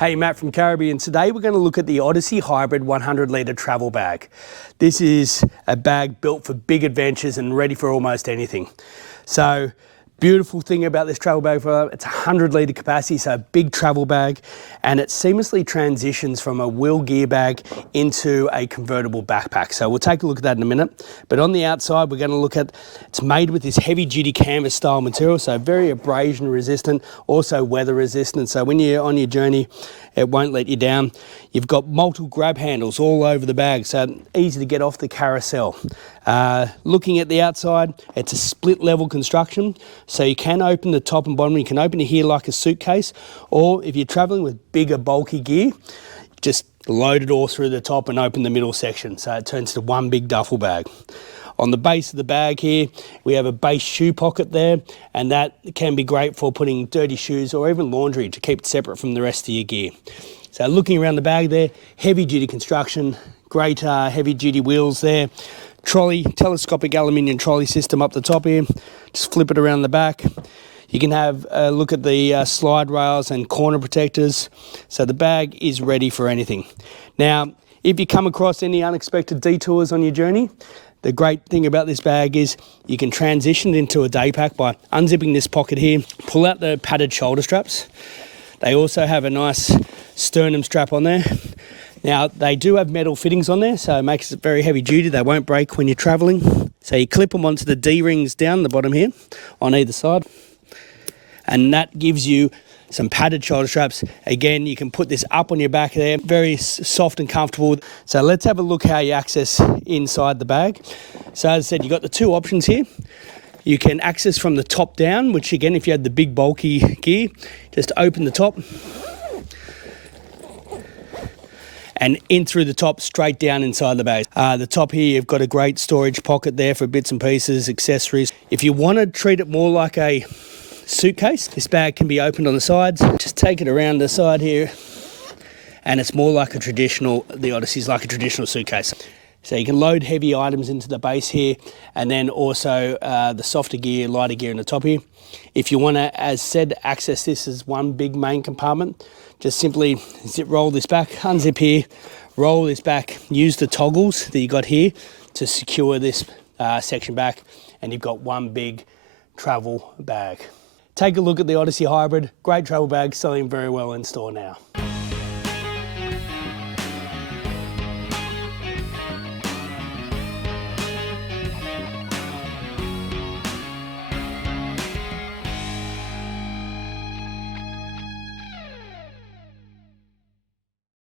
Hey, Matt from Caribee, and today we're going to look at the Odyssey Hybrid 100 litre travel bag. This is a bag built for big adventures and ready for almost anything. So, beautiful thing about this travel bag, it's 100 litre capacity, so a big travel bag, and it seamlessly transitions from a wheel gear bag into a convertible backpack. So we'll take a look at that in a minute. But on the outside, we're going to look at, it's made with this heavy duty canvas style material, so very abrasion resistant, also weather resistant. So when you're on your journey, it won't let you down. You've got multiple grab handles all over the bag, so easy to get off the carousel. Looking at the outside, it's a split level construction, so you can open the top and bottom. You can open it here like a suitcase, or if you're traveling with bigger bulky gear, just load it all through the top and open the middle section, so it turns to one big duffel bag. On the base of the bag here, we have a base shoe pocket there, and that can be great for putting dirty shoes or even laundry to keep it separate from the rest of your gear. So looking around the bag there, heavy duty construction, great heavy duty wheels there. Trolley, telescopic aluminium trolley system up the top here. Just flip it around the back. You can have a look at the slide rails and corner protectors. So the bag is ready for anything. Now, if you come across any unexpected detours on your journey, the great thing about this bag is you can transition it into a day pack by unzipping this pocket here, pull out the padded shoulder straps. They also have a nice sternum strap on there. Now, they do have metal fittings on there, so it makes it very heavy duty. They won't break when you're traveling. So you clip them onto the D-rings down the bottom here on either side. And that gives you some padded shoulder straps. Again, you can put this up on your back there, very soft and comfortable. So let's have a look how you access inside the bag. So as I said, you've got the two options here. You can access from the top down, which again, if you had the big bulky gear, just open the top and in through the top, straight down inside the bag. The top here, you've got a great storage pocket there for bits and pieces, accessories. If you want to treat it more like a suitcase, this bag can be opened on the sides. Just take it around the side here, and it's more like a traditional, the Odyssey's like a traditional suitcase. So you can load heavy items into the base here, and then also the softer gear, lighter gear in the top here. If you want to, as said, access this as one big main compartment, just simply roll this back, unzip here, roll this back, use the toggles that you got here to secure this section back, and you've got one big travel bag. Take a look at the Odyssey Hybrid, great travel bag, selling very well in store now.